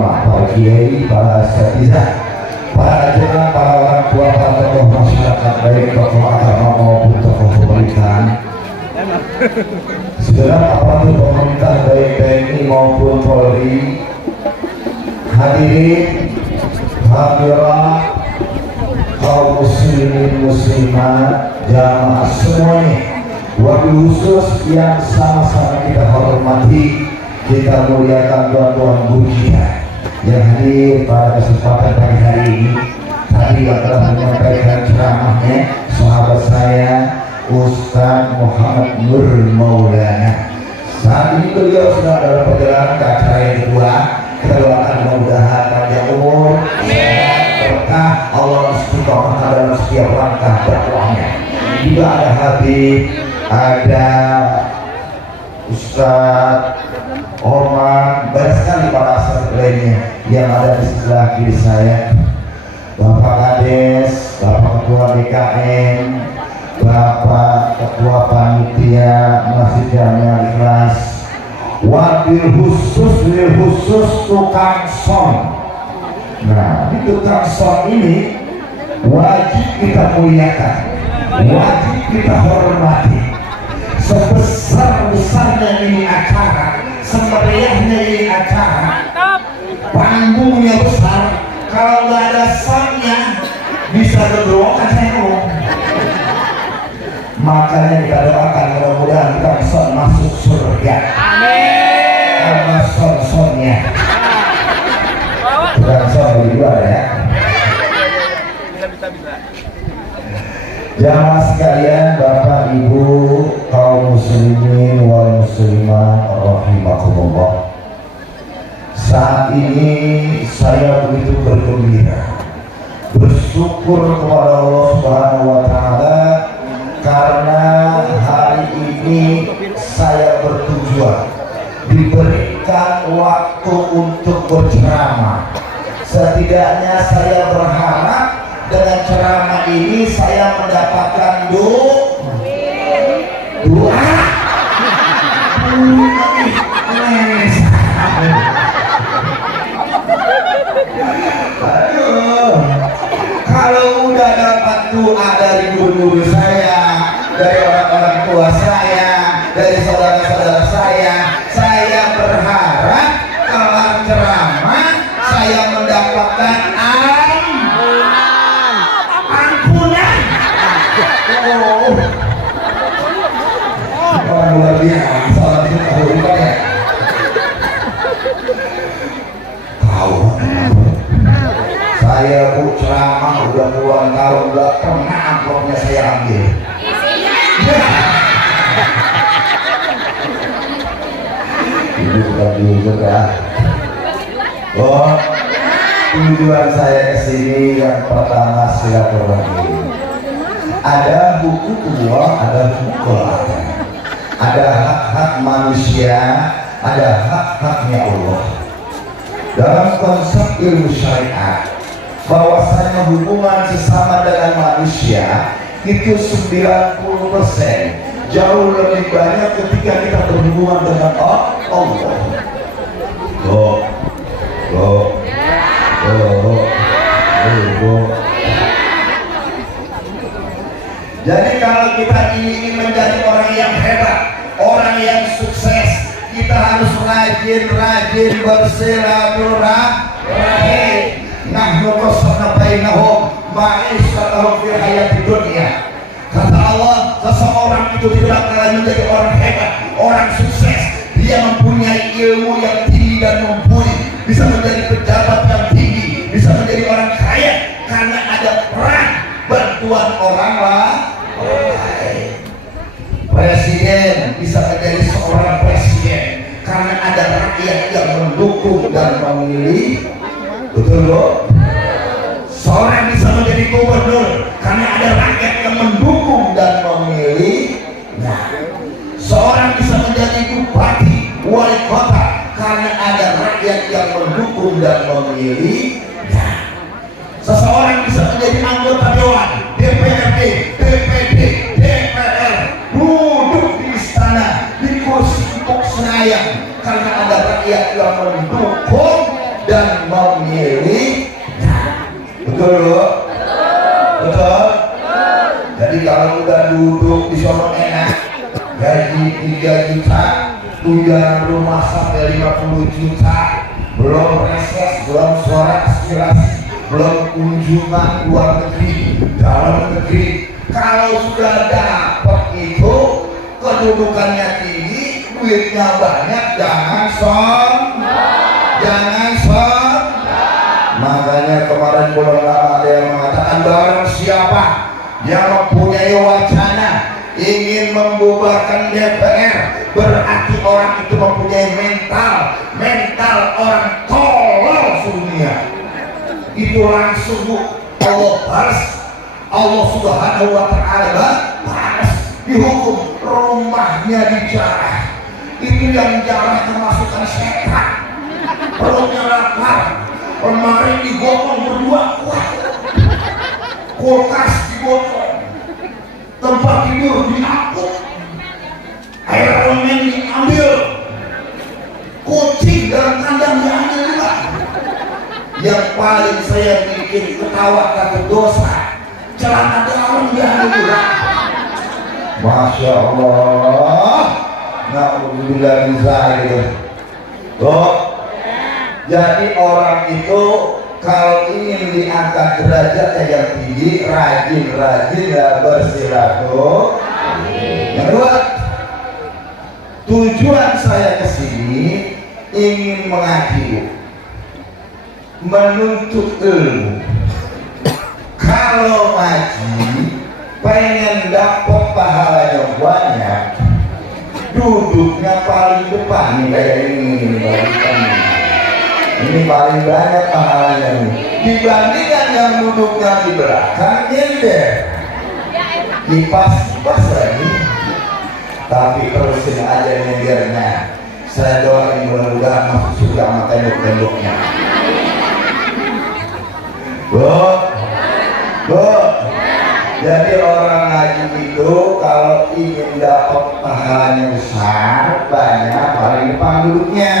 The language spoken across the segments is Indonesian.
ulama, para kiai, para asatizah, para jemaah, para orang tua, para tokoh masyarakat, baik tokoh agama maupun tokoh pemerintahan, segenap aparatur pemerintah baik TNI maupun Polri, hadirin hadirat kaum muslimin muslimat, jamaah semuanya, wabil khusus yang sama-sama kita hormati, kita muliakan tuan-tuan guru kita yang hadir pada kesempatan pagi hari ini. Tadi yang telah menyampaikan ceramahnya sahabat saya Ustaz Muhammad Nur Maulana. Saat ini beliau sedang dalam perjalanan ke acara yang kedua. Kita doakan mudah-mudahan panjang umur, berkah Allah Subhanahu wa taala dalam setiap langkah dakwahnya. Juga ada Habib, ada Ustaz Omar, banyak sekali para asatidz lainnya yang ada di sebelah kiri saya. Bapak Kades, Bapak Ketua DKM, Bapak Ketua Panitia Masjid Jamiah Ikhlas, wabil khusus tukang son. Nah, di tukang son ini wajib kita muliakan, wajib kita hormati. Sebesar-besarnya ini acara, semeriahnya ini acara, panggungnya besar, kalau nggak ada sonnya bisa berdoa saya. Makanya kita doakan mudah-mudahan kita son masuk surga. Amin. Sama son-sonnya. Bukan son berdua ya. Bisa. Jamaah sekalian, Bapak Ibu kaum muslimin wal muslimat rahimakumullah. Saat ini saya begitu bergembira, bersyukur kepada Allah Subhanahu wa taala karena hari ini saya bertujuan diberikan waktu untuk berceramah. Setidaknya saya berharap dengan ceramah ini saya mendapatkan doa. Aduh, kalau udah dapat doa dari guru saya, dari orang-orang tua saya, dari saudara-saudara saya berharap kelar ceramah saya mendapatkan luar biasa ya. Tahu saya Bu ceramah udah puluhan tahun nggak pernah amplopnya saya ambil. Ini sudah diukur ya. Oh, tujuan saya kesini yang pertama silaturahmi. Ada buku tua, ada buku lama. Ada hak-hak manusia, ada hak-haknya Allah. Dalam konsep ilmu syariat, bahwasanya hubungan sesama dengan manusia itu 90%, jauh lebih banyak ketika kita berhubungan dengan Allah. Jadi kalau kita ingin menjadi orang yang hebat, orang yang sukses, kita harus rajin bersilaturahim. Nahnu qasamna bainahum ma'ishatahum fil hayatid dunya. Kata Allah, seseorang itu tidak akan menjadi orang hebat, orang sukses. Dia mempunyai ilmu yang tinggi dan mumpuni, bisa menjadi pejabat yang tinggi, bisa menjadi orang kaya karena ada perang bantuan orang lain. Presiden bisa menjadi seorang presiden karena ada rakyat yang mendukung dan memilih. Betul loh. Seorang bisa menjadi gubernur karena ada rakyat yang mendukung dan memilih. Nah, seorang bisa menjadi bupati, wali kota karena ada rakyat yang mendukung dan memilih. Nah, seseorang bisa menjadi anggota dewan, DPRD, DPD, DPR, duduk di istana, di kursi untuk Senayan karena ada rakyat yang mendukung dan memilih. Betul loh? Betul? Jadi kalau udah duduk di sono enak, gaji 3 juta, tunjangan rumah sampai 50 juta, belum reses, belum suara aspirasi, belum kunjungan luar negeri, dalam negeri. Kalau sudah dapat itu, kedudukannya tinggi, duitnya banyak, jangan makanya kemarin bulan lama ada yang mengatakan barang siapa yang mempunyai wacana ingin membubarkan DPR, berarti orang itu mempunyai mental orang tolol dunia. Itu langsung Allah balas, Allah Subhanahu wa ta'ala balas, dihukum, rumahnya dijarah. Itu yang jarah kemasukan setan, perutnya lapar, lemari digotong berdua, kulkas digotong, tempat tidur diangkut, air elemen diambil, kucing dalam kandang diambil juga. Yang paling saya bikin ketawa karena dosa, celana dalam diambil juga. Masya Allah, na'udzubillah gitu. Oh, jadi orang itu kalau ingin diangkat derajatnya yang tinggi, rajin ya bersilaturahmi. Yang kedua, tujuan saya kesini ingin mengaji, menuntut ilmu. Kalau ngaji pengen dapat pahalanya banyak, duduknya paling depan nih kayak ini. Ini paling banyak pahalanya nih, dibandingkan yang duduknya di belakang nyender kipas lagi. Tapi terusin aja nyendernya. Saya doain mudah-mudahan masuk surga sama tembok-temboknya. Bu, jadi orang ngaji itu kalau ingin dapat pahalanya besar, banyak paling depan duduknya,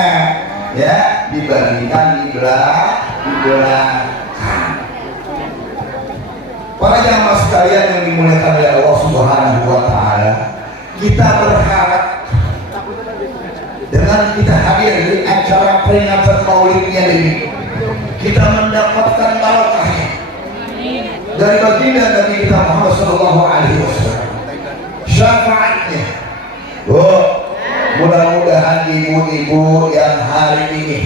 ya, dibandingkan di belakang. Para jamaah sekalian yang dimuliakan oleh Allah Subhanahu wa ta'ala, kita berharap dengan kita hadir di acara peringatan Maulidnya ini, kita mendapatkan barokahnya dari baginda Nabi kita Muhammad sallallahu alaihi wasallam, syafaatnya. Mudah-mudahan ibu-ibu yang hari ini,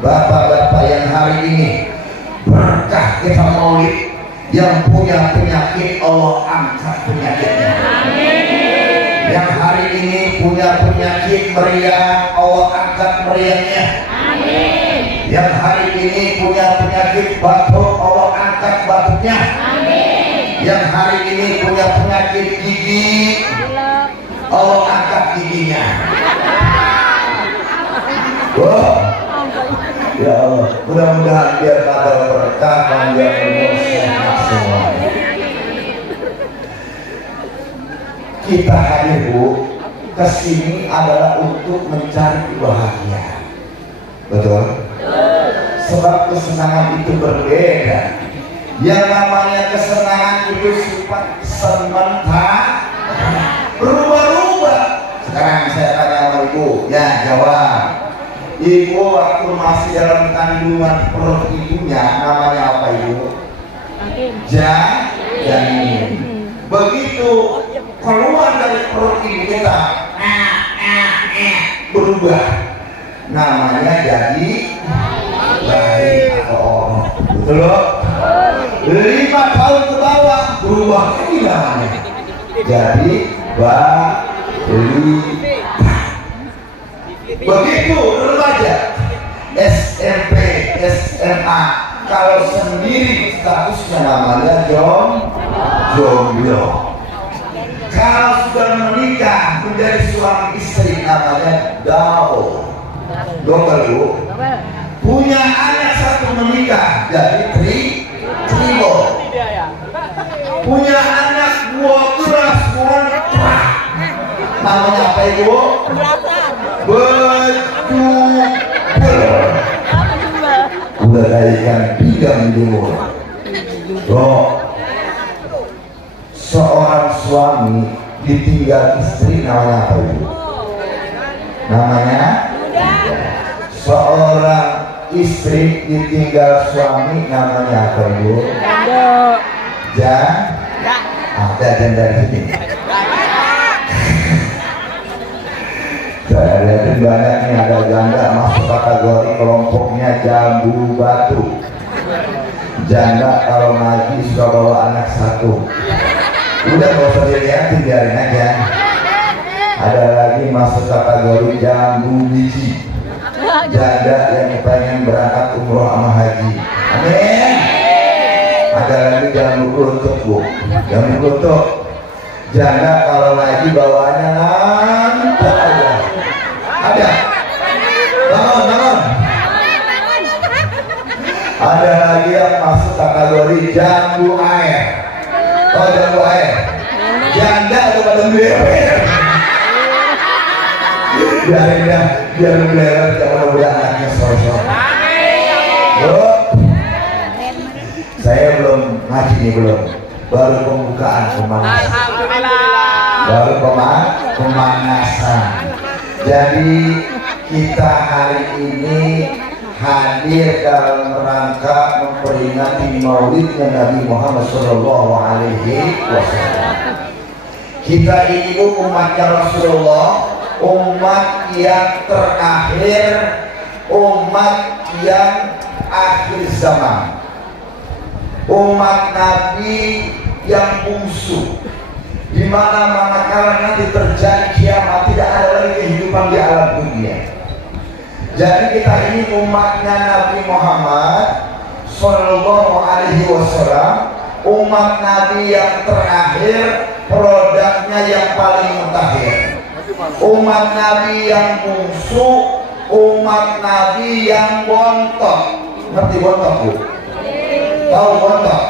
bapak-bapak yang hari ini, berkah kita Maulid, yang punya penyakit Allah angkat penyakitnya. Yang hari ini punya penyakit meriang, Allah angkat meriangnya. Yang hari ini punya penyakit batuk, Allah angkat batuknya. Yang hari ini punya penyakit gigi, Allah angkat giginya. Ya Allah, mudah-mudahan biar kata berkah, panjang umur, sehat semuanya. Kita hadir, Bu, kesini adalah untuk mencari kebahagiaan. Betul? Sebab kesenangan itu berbeda. Yang namanya kesenangan itu sifat sementara, berubah-ubah. Sekarang saya tanya sama ibu, ya jawab. Ibu waktu masih dalam kandungan perut ibunya namanya apa ibu? Janin. Begitu keluar dari perut ibu kita, berubah, namanya jadi bayi atau orang. Betul loh? 5 tahun ke bawah berubah lagi namanya jadi balita. Begitu remaja, SMP, SMA, kalau sendiri statusnya namanya jomblo. Kalau sudah menikah menjadi suami istri namanya double, Bu. Punya anak satu menikah jadi triple. Punya anak 12 kontrak namanya apa ibu? Bejubel. dulu. Seorang suami ditinggal istri namanya apa itu? Namanya seorang istri ditinggal suami namanya apa ibu? Ada janda di sini. Saya lihat banyak nih, ada janda masuk kategori kelompoknya jambu batu. Janda kalau ngaji suka bawa anak satu. Udah gak usah dilihatin, biarin aja. Ada lagi masuk kategori jambu biji. Janda yang pengen berangkat umroh sama haji. Amin. Ada lagi jambu kelutuk bu. Jambu kelutuk. Janda kalau lagi bawaannya ngantuk aja. Ada. Bangun. Ada lagi yang masuk kategori jambu air. Oh jambu air. Janda udah pada melewer. Biar melewer, jangan udah anaknya sosok. Saya belum ngaji nih, belum. Baru pembukaan, pemanasan. Baru pemanasan. Jadi kita hari ini hadir dalam rangka memperingati maulidnya Nabi Muhammad SAW. Kita ini umatnya Rasulullah, umat yang terakhir, umat yang akhir zaman, umat Nabi yang bungsu, di mana nanti terjadi kiamat, tidak ada lagi kehidupan di alam dunia. Jadi kita ini umatnya Nabi Muhammad Sallallahu Alaihi Wasallam, umat Nabi yang terakhir, produknya yang paling mutakhir, umat Nabi yang bungsu, umat Nabi yang bontok. Ngerti bontok bu? Tahu bontok?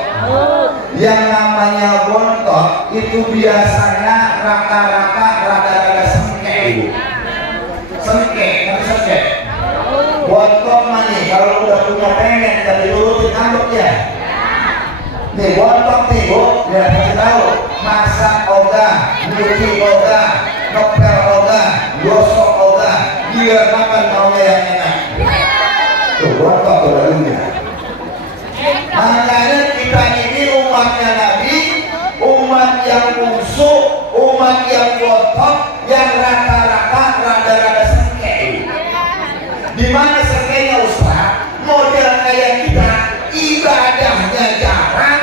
Yang namanya bontok itu biasanya rata-rata rada-rada sengke bu. Sengke, ngerti sengke? Bontok mah nih, kalau udah punya pengen jadi lurutin ngambek ya. Nih bontok nih bu, biar kasih tahu. Masak ogah, nyuci ogah, ngepel ogah, gosok ogah, biar makan maunya yang enak. Tuh bontok tuh lagunya. Makanya kita ini umatnya Nabi, umat yang bungsu, umat yang bontok, yang rata-rata rada-rada sengke. Di mana sengkenya Ustaz? Model kayak kita, ibadahnya jarang,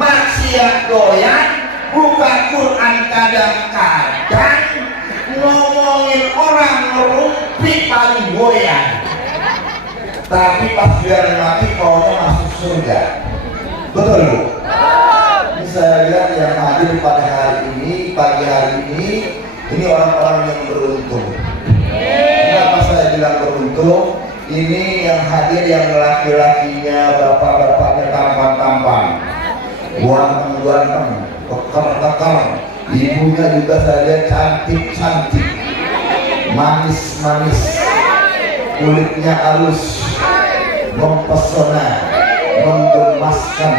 maksiat doyan, buka Quran kadang-kadang, ngomongin orang ngerumpi paling goyang. Tapi pas biar mati maunya masuk surga. Betul bu? Ini saya lihat yang hadir pada hari ini, pagi hari ini orang-orang yang beruntung. Kenapa saya bilang beruntung? Ini yang hadir yang laki-lakinya, bapak-bapaknya tampan-tampan, ganteng-ganteng, keker-keker. Ibunya juga saya lihat cantik-cantik, manis-manis, kulitnya halus, mempesona, menggemaskan,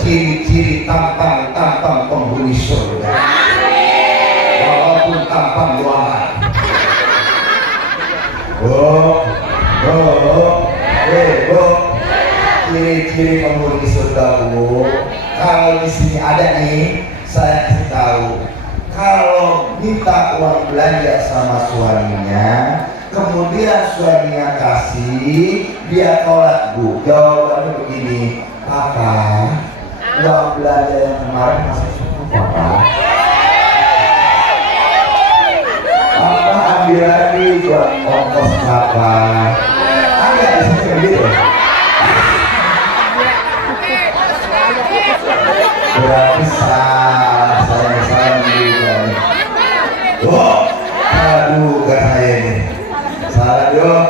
ciri-ciri tampang penghuni surga. Walaupun tampang luar. Ciri-ciri penghuni surga bu. Kalau di sini ada nih, saya kasih tahu. Kalau minta uang belanja sama suaminya, kemudian suaminya kasih, dia tolak bu. Jawabannya begini, apa? Uang belanja yang kemarin masih cukup apa? Apa ambil lagi buat ongkos apa? Ada di sini gitu. Berarti salah, saya juga. Aduh, gak saya ini. Salah dulu.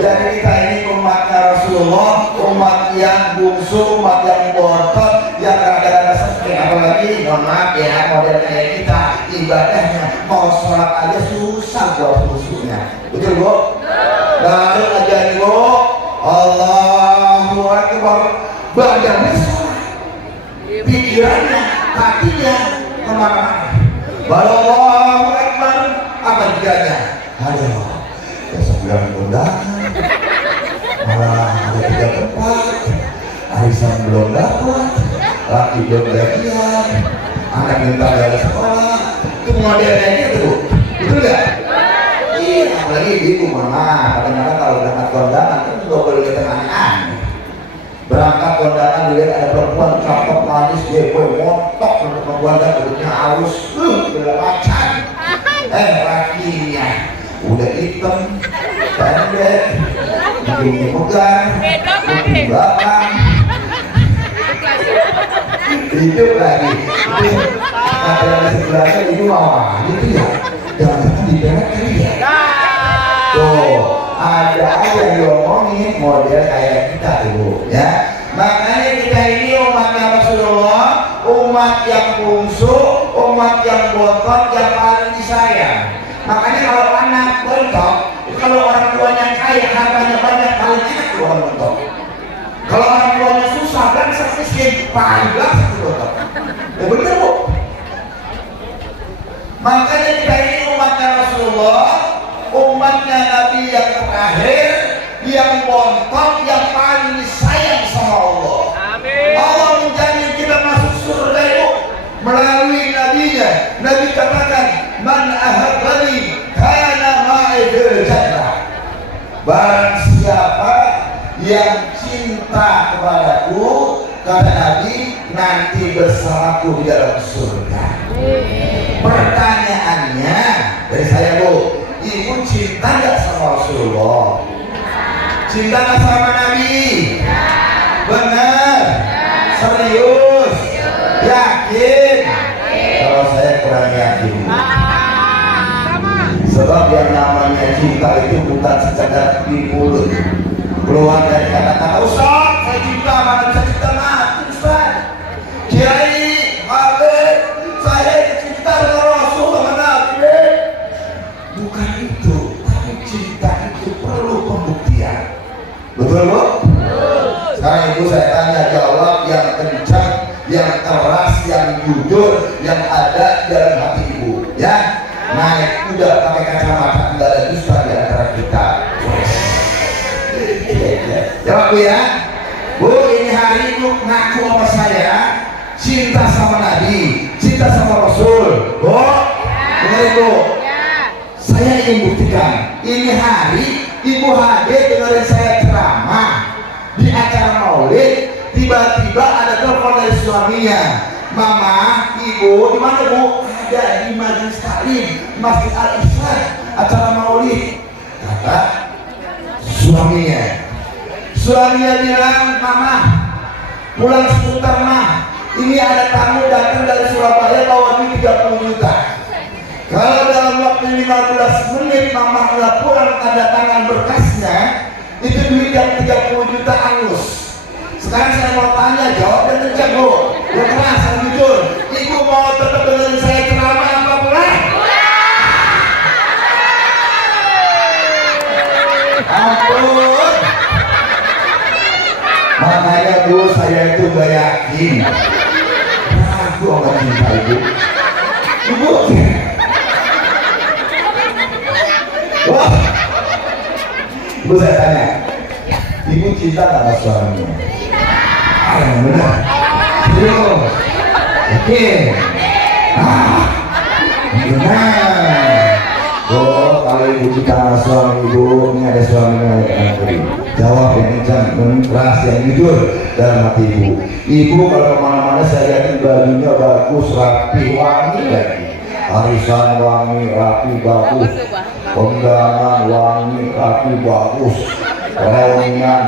Jadi kita ini umatnya Rasulullah, umat yang bungsu, umat yang bontot, yang rada-rada sempit. Apalagi, mohon maaf ya, model kayak kita, ibadahnya mau sholat aja susah buat khusyuknya. Betul bu? Lalu aja bu, Allahu hatinya kemana-mana. Allahu Akbar, apa kiranya? Aduh, besok bulan undangan, malah ada 3 tempat, arisan belum dapat, laki belum gajian, anak minta dari sekolah, itu modelnya gitu, betul nggak? Iya, apalagi ibu mama, kadang-kadang kalau berangkat kondangan kan nggak boleh kita aneh-aneh. Berangkat kondangan dilihat ada perempuan cakep manis, dia montok untuk perempuan dan kulitnya halus, udah macan. Lakinya udah hitam, pendek, hidungnya megar, hidung belakang, hidup lagi. Kata yang sebelahnya itu mau itu ya, jangan-jangan dipelet kali ya. Tuh, ada aja yang diomongin model kayak kita tuh, ya. Makanya kita ini umatnya Rasulullah, umat yang bungsu, umat yang bontot, yang paling disayang. Makanya kalau anak bontot, kalau orang tuanya kaya, hartanya banyak, paling enak tuh orang bontot. Kalau orang tuanya susah, bangsa miskin, paling bangsa tuh bontot. Ya bener bu. Makanya kita ini umatnya Rasulullah, umatnya Nabi yang terakhir, yang bontot, yang paling disayang sama Allah. Amin. Allah menjamin kita masuk surga itu melalui nabinya. Nabi katakan, man ahabbani kana ma'i fil jannah. Barang siapa yang cinta kepadaku, kata Nabi, nanti bersamaku di dalam surga. Pertanyaannya dari saya bu, ibu cinta nggak sama Rasulullah? Cinta nggak sama Nabi? Benar? Serius? Yakin? Kalau saya kurang yakin. Sebab yang namanya cinta itu bukan sekedar di mulut, keluar dari kata-kata Ustaz, saya cinta, mana bisa cinta mati Ustaz. Kiai, Habib, saya cinta dengan Rasul, dengan Nabi. Bukan itu, tapi cinta itu perlu pembuktian. Betul bu? Sekarang ibu saya tanya jawab yang kencang, yang keras, yang jujur, yang ada di dalam hati ibu, ya. Naik kuda pakai kacamata, tidak ada dusta di antara kita. Jawab bu ya. Bu, ini hari ibu ngaku sama saya cinta sama Nabi, cinta sama Rasul. Bu, dengar ibu, saya ingin buktikan. Ini hari ibu hadir dengerin saya ceramah di acara maulid, tiba-tiba ada telepon dari suaminya. Mama, ibu, di mana bu? Ada di majelis taklim Masjid Al-Ihsan, acara maulid. Kata suaminya bilang, mama pulang sebentar mah, ini ada tamu datang dari Surabaya bawa duit 30 juta. Kalau dalam waktu 15 menit mama nggak pulang tanda tangan berkasnya, itu duit yang 30 juta angus. Sekarang saya mau tanya, jawab dan kencang bu, yang keras, yang jujur. Ibu mau tetap dengerin saya ceramah apa pulang? Ampun. Makanya bu, saya itu gak yakin. Aku akan cinta ibu. Ibu. Wah. Ibu saya tanya, ibu cinta gak sama suaminya? Yang benar. Serius. Oke. Benar. Oh, kalau ibu cinta sama suami ibu, ini ada suaminya yang tadi. Jawab yang kencang, keras, yang jujur dalam hati ibu. Ibu kalau kemana-mana saya lihat bajunya bagus, rapi, wangi lagi. Arisan wangi, rapi, bagus. Kondangan wangi, rapi, bagus. Reunian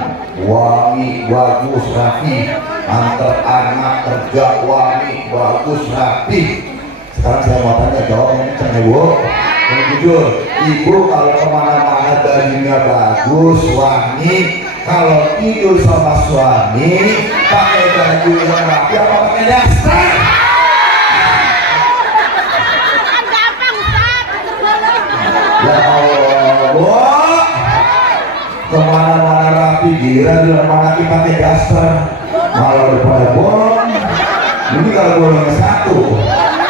wangi, bagus, rapi. Antar anak kerja wangi, bagus, rapi. Sekarang saya mau tanya, jawab yang kencang ibu. Yang jujur, ibu kalau kemana-mana bajunya bagus, wangi. Kalau tidur sama suami pakai baju yang rapi apa pakai daster? Ya Allah, kemana-mana rapi, gila di rumah lagi pakai daster, malah daripada bolong, Ini kalau golongan 1,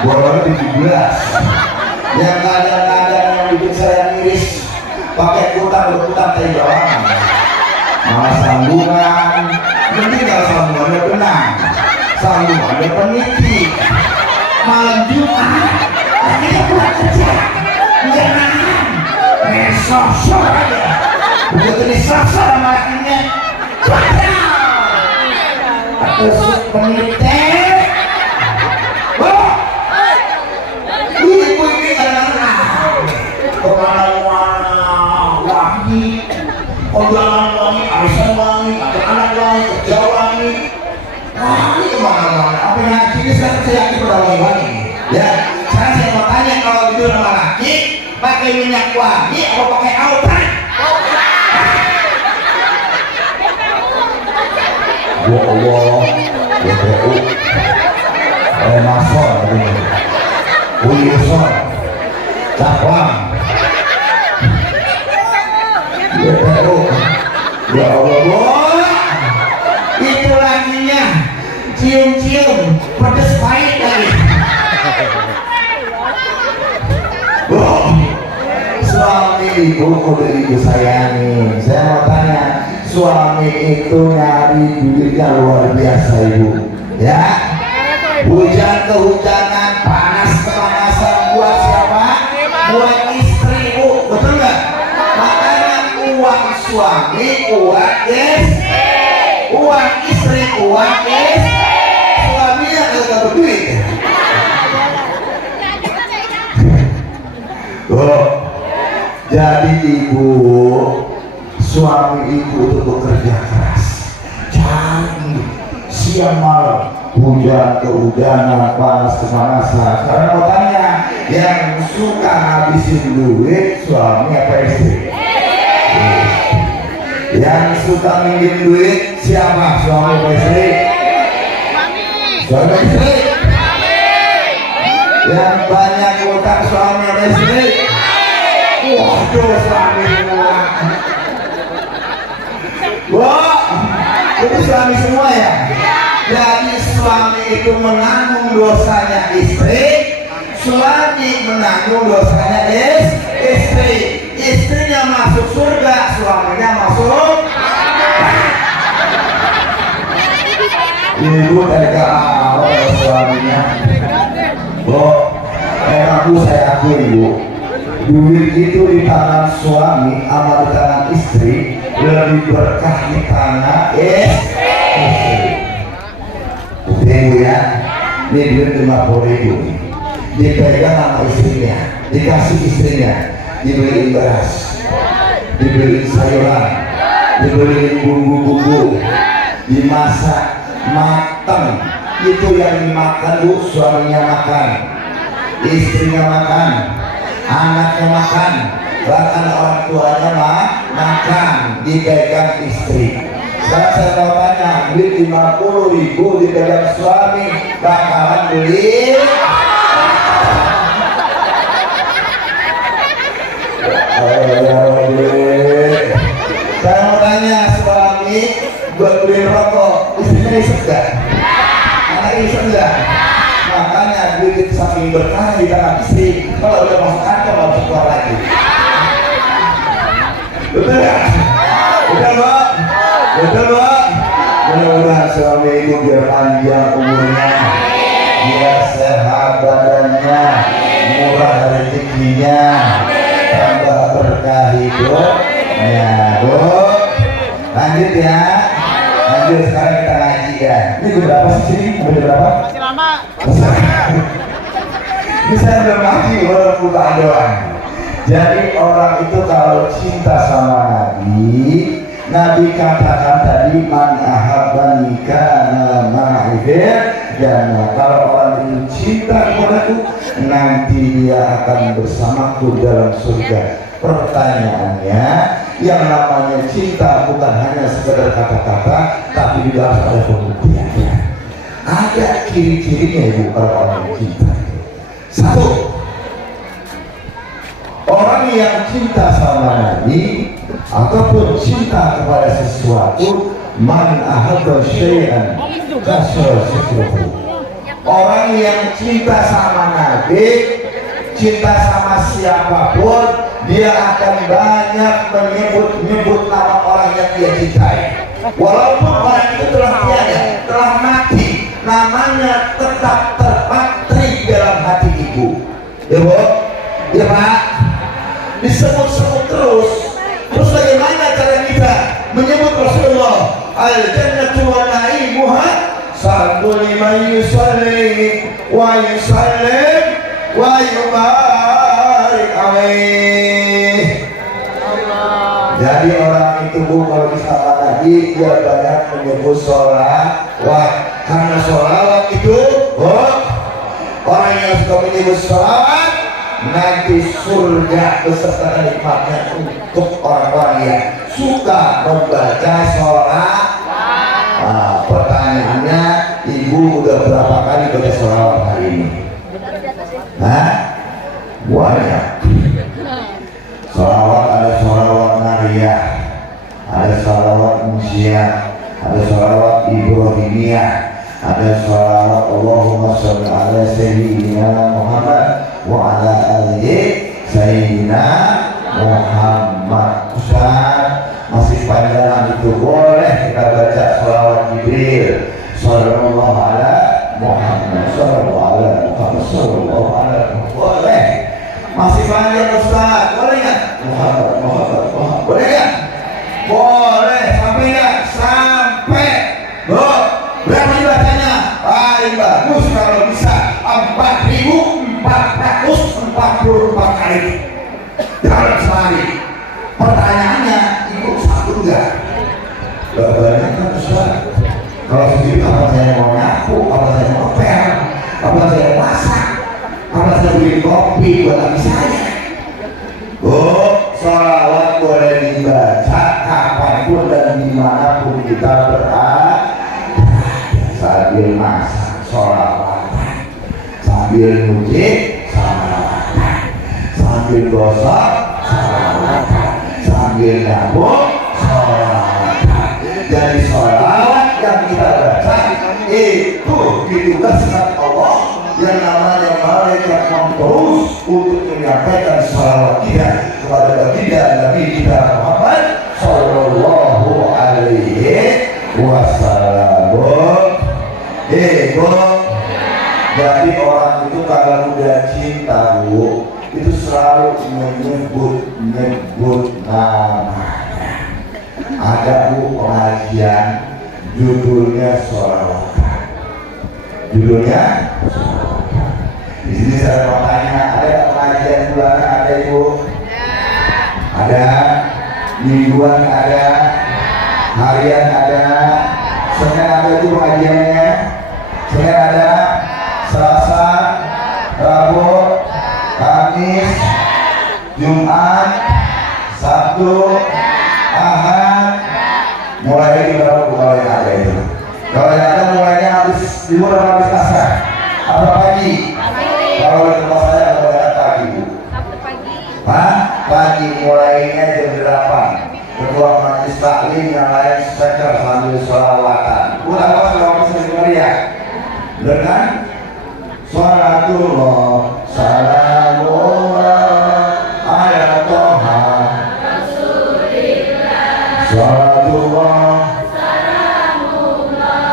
golongan 17. Yang kadang-kadang yang bikin saya miris, pakai utang teh doang. Malah sambungan, mending kalau sambungannya benang, sambungannya peniti. Malam Jumat, akhirnya pulang kerja, jangan sosok aja. Begitu disosok sama lakinya, tusuk peniti. Ibu ini kadang-kadang kemana-mana wangi, kondangan wangi, arisan wangi, anak wangi, kerja wangi, wangi kemana-mana. Apa yang ngaji ini sekarang saya yakin pada wangi-wangi. Ya, sekarang saya mau tanya, kalau tidur sama laki, pakai minyak wangi atau pakai autan? Ya Allah, ya Allah, mason ini. Wilson, Caklang, ya Allah, itu laginya cium-cium, pedes pahit lagi. Suami ibu udah ibu sayangi. Saya mau tanya, suami itu nyari duitnya luar biasa ibu, ya? Hujan kehujanan, panas kepanasan, buat siapa? Buat istri, bu, betul nggak? Makanya uang suami, uang istri, uang istri, uang istri. Suaminya nggak berduit. Oh, jadi ibu, suami ibu itu bekerja keras, cari siang malam, hujan kehujanan, panas kepanasan. Karena mau tanya, yang suka habisin duit suami apa istri? Yang suka minjem duit siapa? Suami apa istri? Suami apa istri? Yang banyak utang suami apa istri? Waduh, suami semua. Wah, itu suami semua ya? Jadi suami itu menanggung dosanya istri, suami menanggung dosanya istri. Istrinya masuk surga, suaminya masuk. Ibu tega awal suaminya. Bu, aku saya akui ibu, duit itu di tangan suami sama di tangan istri lebih berkah di tangan istri. Ibu ya, ini duit 50.000 dipegang sama istrinya, dikasih istrinya, dibeliin beras, dibeliin sayuran, dibeliin bumbu-bumbu, dimasak matang. Itu yang dimakan bu, suaminya makan, istrinya makan, anaknya makan, bahkan orang tuanya makan, dipegang istri. Sekarang saya mau tanya, duit 50.000 dipegang suami, bakalan beli? Saya mau tanya, suami buat beli rokok, istrinya isep gak? Anak isep gak? Makanya duit saking berkah di tangan istri, kalau udah masuk kantong nggak bisa keluar lagi. Betul ya? Betul Pak? Betul Pak? Mudah-mudahan suami ibu biar panjang umurnya, biar sehat badannya, murah rezekinya, tambah berkah hidupnya. Bu, lanjut ya. Lanjut, sekarang kita ngaji ya. Ini berapa sih sini? Sampai berapa? Masih lama. Ini saya udah ngaji walaupun doang. Jadi orang itu kalau cinta sama Nabi, Nabi katakan tadi man ahabbani kana ma'ifir, dan kalau orang itu cinta kepadaku, nanti dia akan bersamaku dalam surga. Pertanyaannya, yang namanya cinta bukan hanya sekedar kata-kata, tapi juga harus ada pembuktiannya. Ada ciri-cirinya ibu kalau orang yang cinta. Satu, orang yang cinta sama Nabi ataupun cinta kepada sesuatu, man ahabba syai'an kasara syukruhu. Orang yang cinta sama Nabi, cinta sama siapapun, dia akan banyak menyebut nama orang yang dia cintai. Walaupun orang itu telah tiada, telah mati, namanya tetap terpatri dalam hati ibu. Ya Bu? Ya Pak? Disebut-sebut terus. Terus bagaimana cara kita menyebut Rasulullah? Al-jannatu wa na'imuha satu liman yusalli wa yusallim wa yubarik alaih. Jadi orang itu Bu, kalau disapa lagi dia banyak menyebut sholawat. Karena sholawat itu orang yang suka menyebut sholawat nanti surga beserta nikmatnya untuk orang-orang yang suka membaca sholawat. Nah, pertanyaannya, ibu udah berapa kali baca sholawat hari ini? Hah? Banyak. Sholawat ada sholawat nariyah, ada sholawat musyiyah, ada sholawat ibrahimiyah, ada sholawat Allahumma sholli ala sayyidina Muhammad wa ala alihi sayyidina Muhammad. Ustaz, masih panjang itu, boleh kita baca sholawat Jibril, sallallahu ala Muhammad, sallallahu ala Muhammad, sallallahu ala Muhammad. Boleh. Masih panjang Ustaz, boleh nggak? Muhammad, Muhammad, Muhammad. Boleh nggak? Boleh. Sampai nggak? Sampai. Berapa dibacanya? Paling bagus kalau bisa 4.444 kali dalam sehari. Pertanyaannya, ibu satu enggak? Banyak kan Ustaz. Kalau sendiri apa saya mau nyapu, apa saya mau ngepel, apa saya masak, apa saya beli kopi buat anak saya. Sholawat boleh dibaca kapanpun dan dimanapun kita berada. Sambil masak sholawatan, sambil nyuci sholawatan, sambil gosok sholawatan, sambil nabung sholawatan. Jadi sholawat yang kita baca itu ditugaskan Allah yang namanya malaikat terus untuk menyampaikan sholawat kita kepada baginda Nabi kita Muhammad sallallahu alaihi wasallam. Bu, jadi orang itu kalau udah cinta Bu, itu selalu menyebut namanya. Ada Bu pengajian judulnya sholawatan. Judulnya sholawatan. Di sini saya mau tanya, ada pengajian bulanan ada Ibu? Ada. Mingguan ada. Harian ada. Senin ada itu pengajiannya. Senin ada. Selasa, Rabu, Kamis, Jumat, Sabtu, Ahad. Mulai dari berapa kalau yang ada itu? Kalau yang ada mulainya habis libur atau habis asar? Apa pagi? Kalau di tempat saya mulai pagi Bu. Hah? Pagi mulainya jam 8. Ketua majelis taklim yang lain speaker sambil sholawatan. Bukan apa sholawat sering ya? Benar kan? Sholatullah, salamullah ala Toha Rasulillah. Sholatullah, salamullah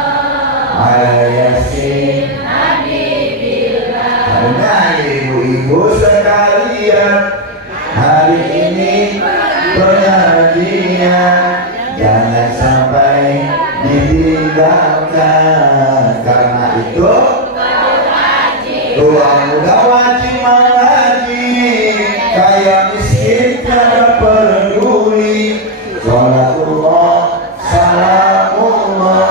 ala Yasin Habibillah. Karena ibu-ibu sekalian, hari ini pengajian jangan sampai ditinggalkan. Karena itu tua muda wajib mengaji, kaya miskin jangan peduli. Sholatullah, salamullah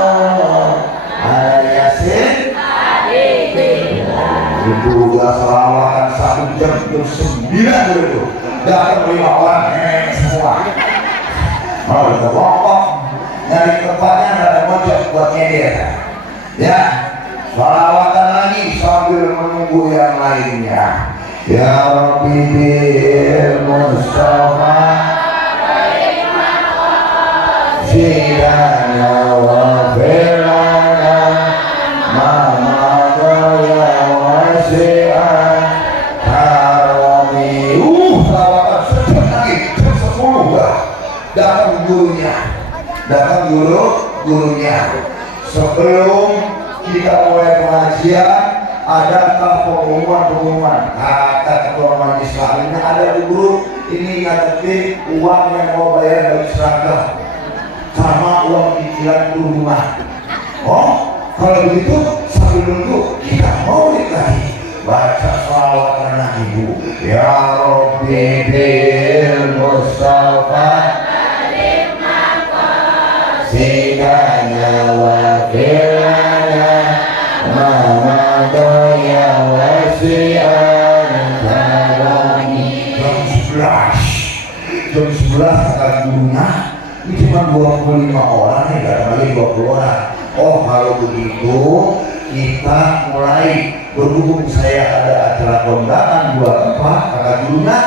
ala Yasin Habibillah. Itu udah selawatan 1 jam jam 9 dulu. Datang 5 orang semua. Mau kita bongkok nyari tempatnya ada mojok buat nyender. Ya, sholawatan lagi sambil menunggu yang lainnya. Ya Rabbi bil Mustafa Sidana wa firana Mama gurunya, datang gurunya. Sebelum kita mulai pengajian, adakah pengumuman kata ketua majelis taklim ini ada guru ini ngadepin uang yang mau bayar bagi seragam sama uang cicilan rumah. Oh, kalau begitu sambil nunggu kita mau lagi baca sholawat karena ibu ya Rabbi bil Mustafa sidanya wa firana mama doya wa si'an karani. Jam 11 kata gurunya ini cuma 25 orang nih, gak ada lagi 20 orang. Oh kalau begitu kita mulai berhubung saya ada acara kondangan 24 kata gurunya,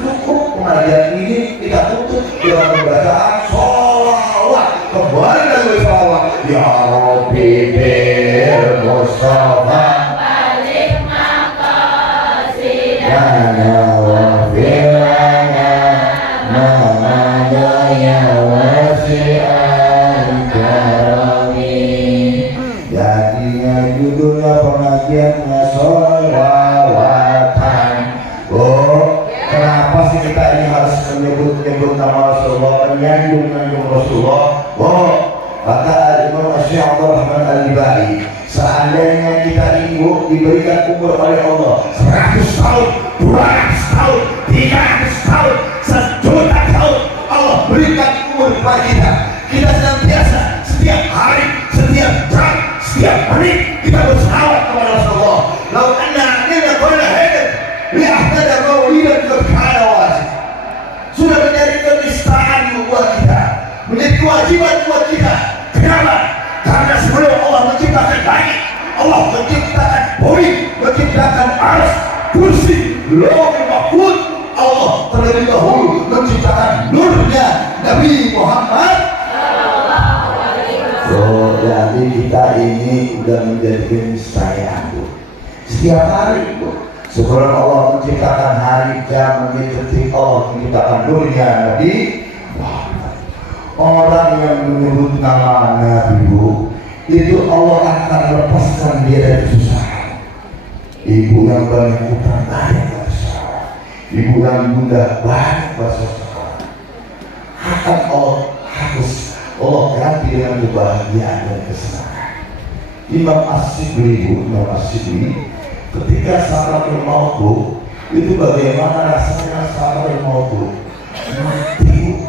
cukup pengajian ini kita tutup dengan pembacaan sholawat. Kembali lagi sholawat ya Rabbi bil Mustafa balik maqasidana wa firana mamadaya wasi'an karami. Jadinya judulnya pengajiannya sholawatan. Oh, kenapa sih kita ini harus menyebut nama Rasulullah, menyanjung Rasulullah? Oh, kata Imam Syafi'i Rahman Al-Bari, seandainya kita ibu diberikan umur oleh Allah 100 tahun, 200 tahun, 300 tahun, 1.000.000 tahun, Allah berikan umur kepada kita senantiasa setiap hari, setiap jam, setiap menit kita bersalawat kepada Rasulullah. Lau anna akhirnya qala hadir li'ahtada maulidan kepada wajib, sudah menjadi kenistaan buat kita, menjadi kewajiban buat kita. Kenapa? Karena sebelum Allah menciptakan langit, Allah menciptakan bumi, menciptakan arsy, kursi, lauhul mahfuz, Allah terlebih dahulu menciptakan nurnya Nabi Muhammad. So, jadi kita ini sudah menjadi keniscayaan Bu. Setiap hari Bu, sebelum Allah menciptakan hari, jam, menit, detik, Allah menciptakan nurnya Nabi Muhammad. Orang yang menyebut nama Nabi Bu, itu Allah akan lepaskan dia dari kesusahan. Ibu yang banyak utang banyak bersalah, ibu yang bunda banyak bersalah, akan Allah hapus, Allah ganti dengan kebahagiaan dan kesenangan. Imam As-Sibli, ketika sakaratul maut itu bagaimana rasanya sakaratul maut? Mati.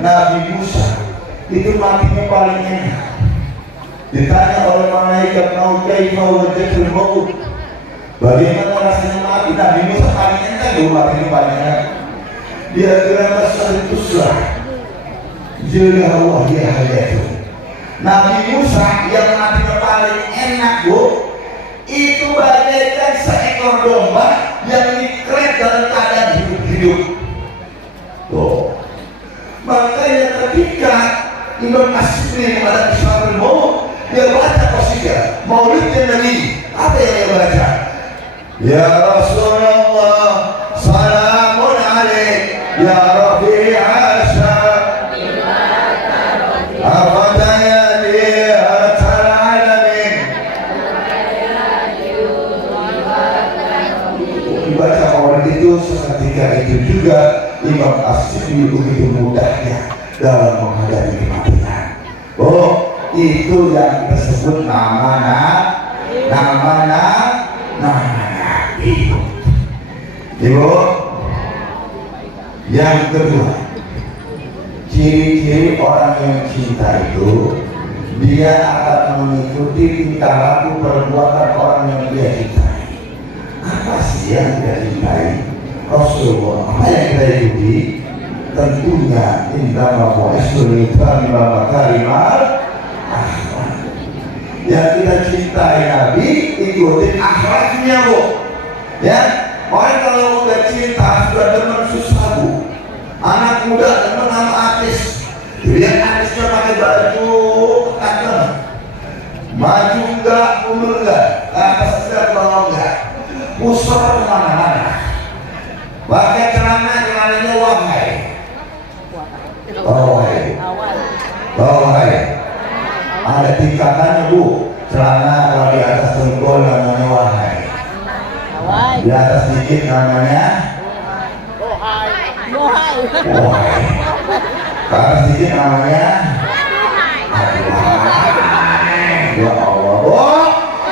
Nabi Musa itu matinya paling enak. Ditanya oleh malaikat maut, kaifa wajadtul maut? Bagaimana rasanya mati? Nabi Musa paling enak, matinya paling enak. Dia bilang masalah jelah wahya hayatu. Nabi Musa yang matinya paling enak Bu, itu bagaikan seekor domba yang dikret dalam keadaan hidup-hidup. Tuh. Makanya ketika Imam As-Sibli pada Isyatul Maut, dia baca qasidah Maulidnya Nabi, apa yang dia baca? Ya Rasulullah salamun alaik ya Rafi'a seketika itu juga Imam As-Sibli begitu mudahnya dalam menghadapi kematian. Oh, itu yang kita sebut nama Nabi. Ibu, yang kedua, ciri-ciri orang yang cinta itu dia akan mengikuti tingkah laku perbuatan orang yang dia cintai. Apa sih yang dia cintai? Rasulullah. Apa yang kita ikuti? Tentunya indama mu'asyul ikhwan kalimat akhlak. Yang kita cintai Nabi, ikutin akhlaknya Bu. Ya, orang kalau udah cinta sudah demen susah Bu. Anak muda demen sama artis, lihat artisnya pakai baju ketat, maju enggak, mundur enggak, atas enggak, bawah enggak, pusar kemana-mana, pakai celananya wahai, tingkatannya Bu. Celana kalau di atas dengkul namanya wahai, di atas dikit namanya wahai, ke atas dikit namanya aduhai. Ya Allah Bu,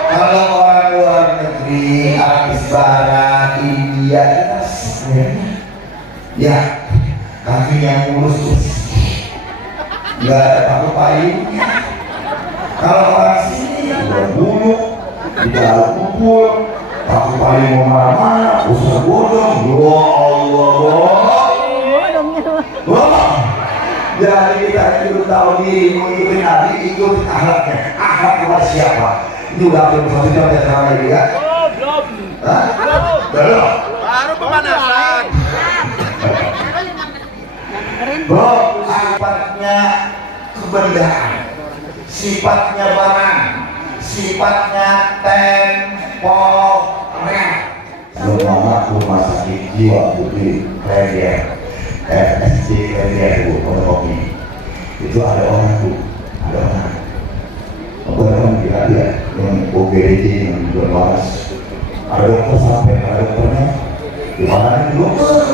kalau orang luar negeri, Arab Barat, India, ya kaki yang mulus tuh nggak ada paku payungnya. Kalau orang sini berbulu di dalam kumpul, paku payung kemana-mana, usah bodong. Ya Allah, jadi kita itu tahu diri, mengikuti Nabi, ikuti akhlaknya. Akhlak kepada siapa? Ini udah hampir satu jam ya selama ini ya? Belum. Baru pemanasan. Bro, sifatnya kebendaan, sifatnya barang, sifatnya temporer. Selama rumah sakit jiwa Budi Premier, FSC Premier Bu, kopi itu ada orang Bu, ada orang gila dia yang OGD yang berbalas, ada dokter sampai ada dokternya di mana nih dokter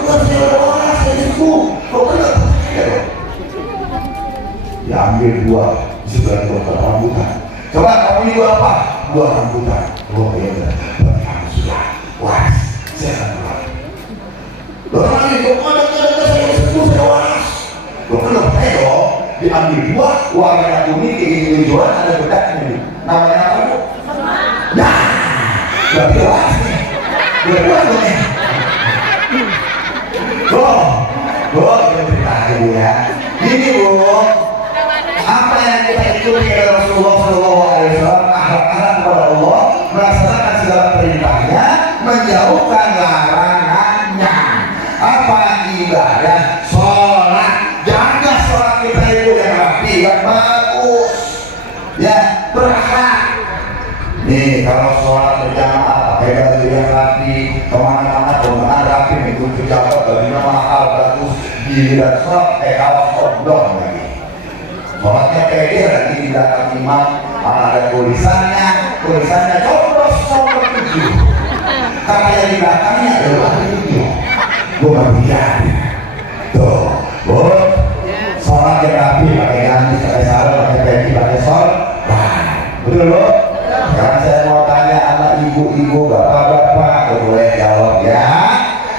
diambil dua sebelah dokter rambutan. Coba kamu ini dua apa? Dua rambutan. Oh iya benar. Berarti kamu sudah waras. Saya akan keluar. Dokter lagi, dokter saya sembuh, saya waras. Dokter saya dong. Diambil dua warna kuning kayak tujuan ada bedaknya. Namanya apa Bu? Nah, berarti waras nih. Dua-dua nih. Bu, kita cerita dulu ya. Ini Bu, apa yang kita ikuti dari Rasulullah SAW, akhlak kepada Allah, melaksanakan segala perintahnya, menjauhkan larangannya. Apa yang ibadah? Sholat. Jaga sholat kita itu yang rapi, yang bagus, ya berakhlak. Nih kalau sholat berjamaah pakai baju yang rapi, kemana-mana rapi, mengikut pejabat, bajunya mahal, bagus, giliran sholat kaos oblong lagi. Sholatnya pede lagi di belakang imam, ada tulisannya coblos nomor 7. Karena yang di belakangnya adalah 7. Gue berbicara. Tuh, Bu, sholat yang rapi, pakai ganti, pakai sarung, pakai peci, pakai sol. Wah, betul Bu? Sekarang saya mau tanya sama ibu-ibu, bapak-bapak, boleh jawab ya.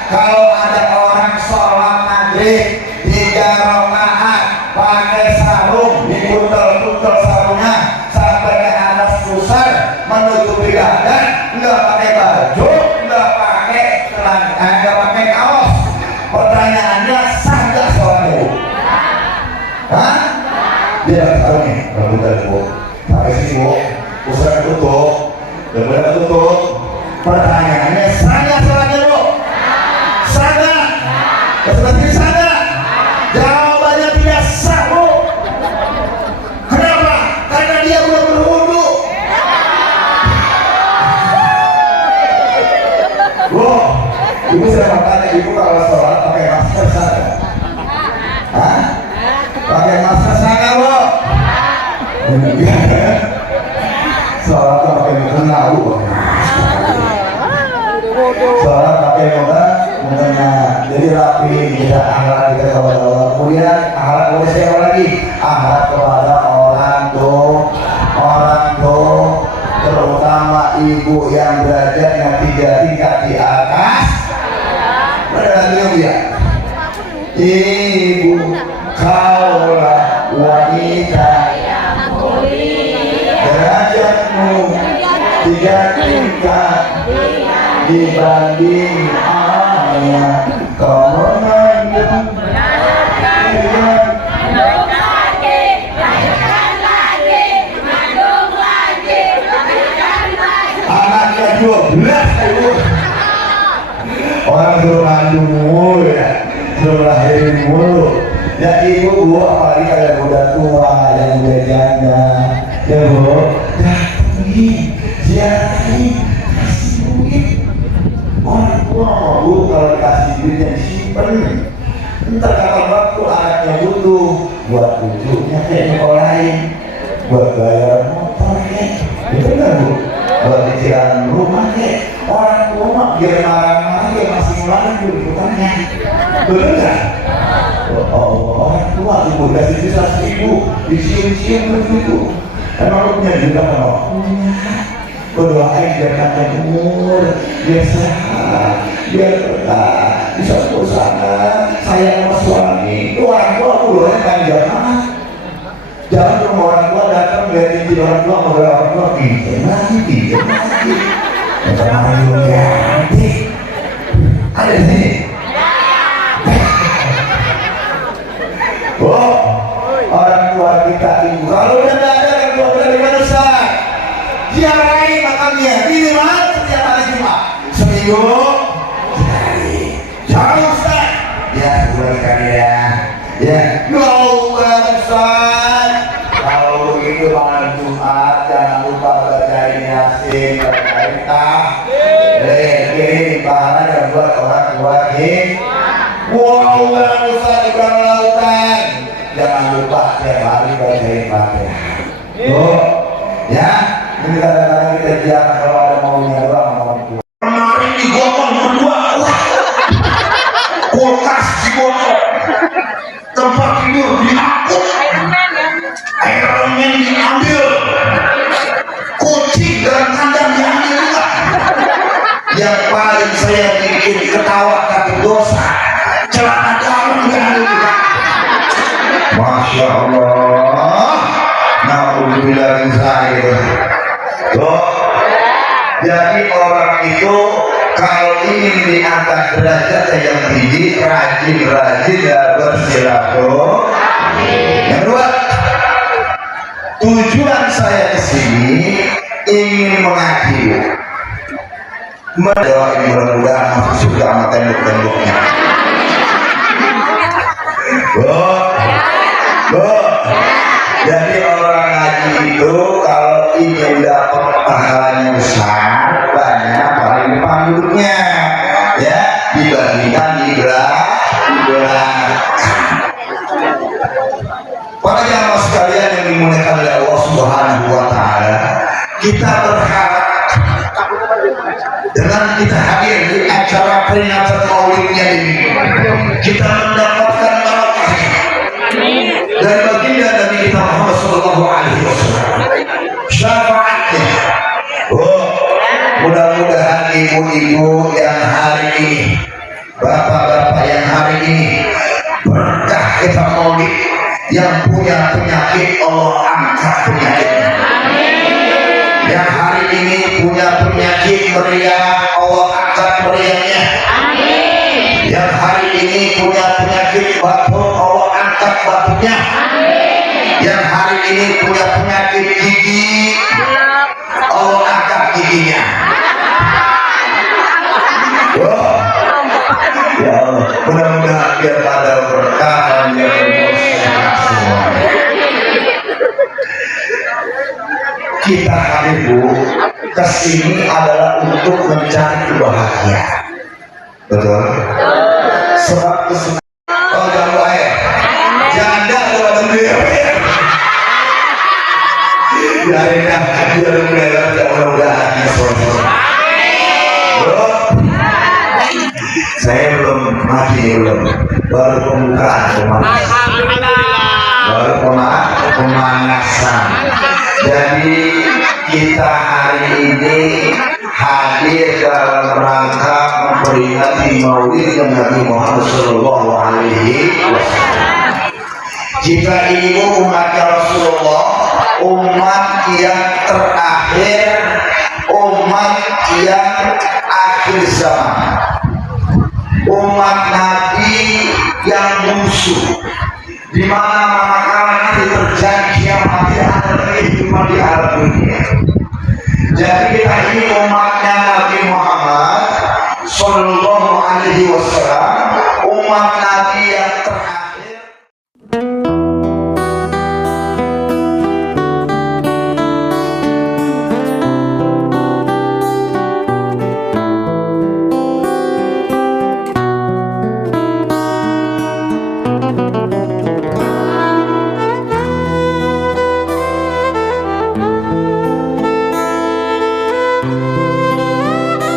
Kalau ada orang sholat maghrib 3 rakaat pakai sarung, diputar-putar sarungnya sampai ke atas pusar, menutupi badan, nggak pakai baju, nggak pakai celana, nggak pakai kaos. Pertanyaannya, sah nggak sholatnya Bu? Hah? Dia pakai sarung nih, rebutan Bu. Pakai sini Bu, pusar tutup, benar tutup. Pertanyaannya, sah nggak sholatnya Bu? Sah nggak? Seperti sah nggak? Jawabannya tidak sah Bu. Kenapa? Karena dia belum berwudu. Bu, ibu saya mau tanya, ibu kalau sholat pakai masker sah nggak? Hah? Pakai masker sah nggak Bu? Sholat pakai mukena Bu. Sholat pakai mukena, jadi rapi, tidak akhlak kita kepada Allah. Kemudian akhlak kepada siapa lagi? Akhlak kepada orang tua, terutama ibu yang derajatnya 3 tingkat di atas. Berarti ya, ibu kaulah wanita derajatmu 3 tingkat dibanding ayah. Kau mengandung anaknya 12 ibu. Orang suruh ngandung mulu ya, suruh lahirin mulu. Ya ibu Bu, apalagi kalian udah tua, yang udah janda, ya Bu, datangi, ziarahi, kasih duit. Orang tua Bu, kalau dikasih duitnya disimpan. Ntar kapan waktu anaknya butuh buat cucunya kayak lain. buat bayar motor ya, itu kan bu, buat cicilan rumah ya. Orang tua biar marah-marah ya masih ngulangin bu hutangnya, betul nggak? Orang tua ibu kasih sisa 1.000 dicium-cium begitu. Emang lu punya juga kan? Berdoain biar panjang umur, biar sehat, biar berkah, bisa berusaha, sayang sama suami. Itu orang tua aku doain panjang amat. Jangan cuma orang tua datang lihat di orang tua, ngobrol orang tua pinjam lagi. Kemarin ganti. Ada di sini. Oh, orang tua kita ibu. Kalau udah nggak ada orang tua kita di mana Ustaz? Ziarahi makamnya minimal setiap hari Jumat. Seminggu sekali. Jangan Ustaz. Ya, sebulan sekali ya. Ya, Allah Ustaz. Kalau begitu malam Jumat jangan lupa bacain Yasin, bacain ini pahala yang buat orang tua ini. Wow, Ustaz di belakang lautan. Jangan lupa setiap hari bacain Fatihah. Oh, ya. Ini kadang-kadang kita biar kalau ada maunya doang sama orang tua. Kemarin digotong berdua, kulkas digotong, tempat tidur diangkut, air remen diambil, kucing dalam kandang diambil juga. Yang paling saya bikin ketawa tapi dosa, celana dalam diambil juga. Masya Allah, na'udzubillah min dzalik. Loh, jadi orang itu kalau ingin diangkat derajat yang tinggi, rajin-rajin ya bersilaturahmi. Yang kedua, tujuan saya kesini ingin mengaji, mendoain mudah-mudahan masuk surga sama tembok-temboknya. Jadi orang ngaji itu kalau ingin dapat pahalanya besar, banyak paling depan duduknya, ya dibandingkan di belakang. Para jamaah sekalian yang dimuliakan oleh Allah Subhanahu Wa Taala, kita berharap dengan kita hadir di acara peringatan Maulidnya ini, kita mendapatkan barokah dari baginda Nabi kita Muhammad Sallallahu Alaihi Wasallam, syafaatnya. Oh, mudah-mudahan ibu-ibu yang hari ini, bapak-bapak yang hari ini berkah kita maulid, yang punya penyakit Allah angkat penyakitnya. Yang hari ini punya penyakit meriang, Allah angkat meriangnya. Yang hari ini punya penyakit batuk, Allah angkat batuknya. Yang hari ini punya penyakit gigi, Allah angkat giginya. Oh, ya Allah, mudah-mudahan biar pada berkah dan sehat semua. Kita hadir Bu kesini adalah untuk mencari kebahagiaan. Betul? Sebab kesenangan kalau jangan air janda kalau ada dia biarinlah biar mudah-mudahan saya belum mati, belum baru pembukaan baru pemanasan. Jadi kita hari ini hadir dalam rangka memperingati Maulid Nabi Muhammad Sallallahu Alaihi Wasallam. Jika ini umatnya Rasulullah, umat yang terakhir, umat yang akhir zaman, umat Nabi yang musuh, di mana manakala nanti terjadi kiamat tidak ada kehidupan di alam dunia. Jadi kita ini umatnya Nabi Muhammad Sallallahu Alaihi Wasallam, umat Nabi yang